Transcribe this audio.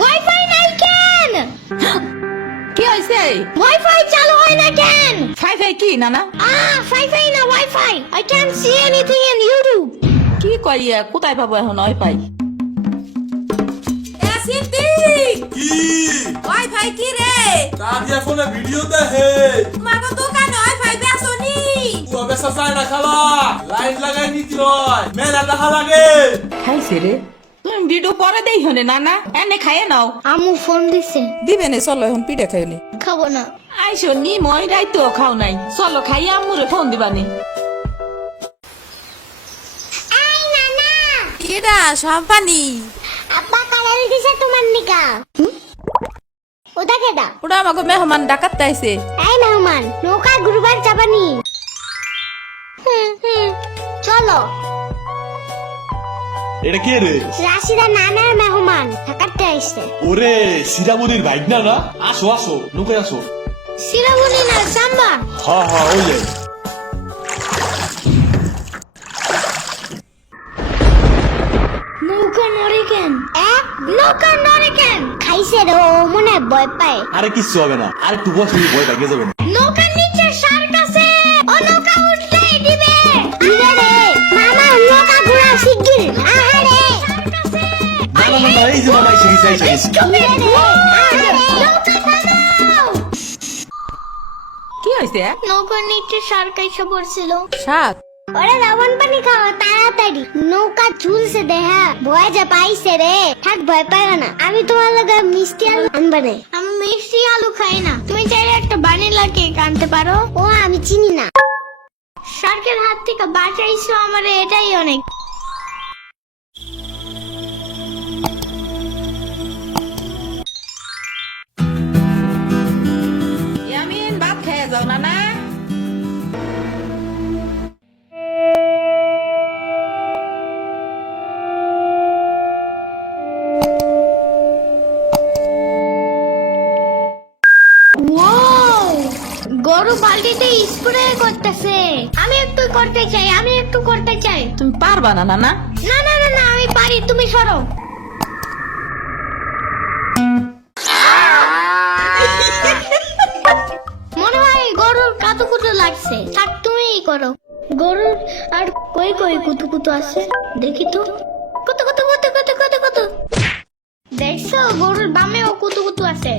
Wifi নাই কেন? কি হয়েছে? ওয়াইফাই চালু হয় না কেন? ফাই কি নানা? ওয়াইফাই না wifi. I can't see anything in YouTube. কি কইয়া কোথায় পাবো এখন ওয়াইফাই? কি ওয়াইফাই কি রে? কাজিয়া ফোনে ভিডিও দেখে মাগো দোকানে ওয়াইফাই বেসনি। ও বেসা চায় না খালা লাইট লাগাই নিতে হয় মেলা দেখা লাগে খাইছে রে? তুমি ভিডিও পরে দেই হনে নানা, এনে খাইয়ে নাও। আম্মু ফোন দিছে। দিবে নে, চলো এখন পিঠা খাই নি। খাবো না। আইসো নি মই রাইতো খাও নাই, চলো খাইয়া আম্মুরে ফোন দিবানি। এই নানা, কেডা সম্পানি? আব্বা কালার দিছে তোমার নিকা। ওটা কেডা? ওটা আমাকে মেহমান ডাকাত আইছে। এই মেহমান, নৌকা ঘুরবার যাবানি। চলো। এটা কে রে রাশিদা নানার মেহমান ঢাকাতে আইছে। ওরে সিরাবুদির বাইক না না আসো আসো নুকে আসো সিরাবুনি না সাম্বা। হ্যাঁ হ্যাঁ ওই যে নৌকা নড়ে কেন? নৌকা নড়ে কেন? খাইছে রে, ও মনে হয় ভয় পায়। আরে কিচ্ছু হবে না আর একটু বসে ভয় পাইয়ে যাবে না নৌকার নিচে শার্ক আছে, ও নৌকা উঠতেই দিবে। দিবে রে মামা, নৌকা ঘোরা শিগগির। আহারে না না না এই যে মামা এসে গেছে এসে গেছে দিবে রে, আহারে নৌকা থামাও। কি হয়েছে? নৌকার নিচে শার্ক এসে পড়ছিল। শাক ওরে লবণ পানি খাও তাড়াতাড়ি, নৌকা ঝুলছে দেহা, ভয় যে পাইছে রে। থাক ভয় পাইও না, আমি তোমার লগে মিষ্টি আলু আনবানে। আমি মিষ্টি আলু খাই না, তুমি চাইলে একটা ভ্যানিলা কেক আনতে পারো। ও আমি চিনি না। শার্কের হাত থেকে বাঁচাইছো আমারে, এটাই অনেক। ইয়ামিন ভাত খেয়ে যাও নানা। গরু বালতিতে স্প্রে করতেছে। আমি একটু করতে চাই, আমি একটু করতে চাই। তুমি পারবা না নানা? না না না না, আমি পারি, তুমি সরো। মনে হয় গরুর কাতুকুতু লাগছে, থাক তুমিই করো। গরুর আর কই কই কুতুকুতু আছে দেখি তো। কুতু কুতু কুতু কুতু কুতু কুতু। দেখছো গরুর বামেও কুতুকুতু আছে।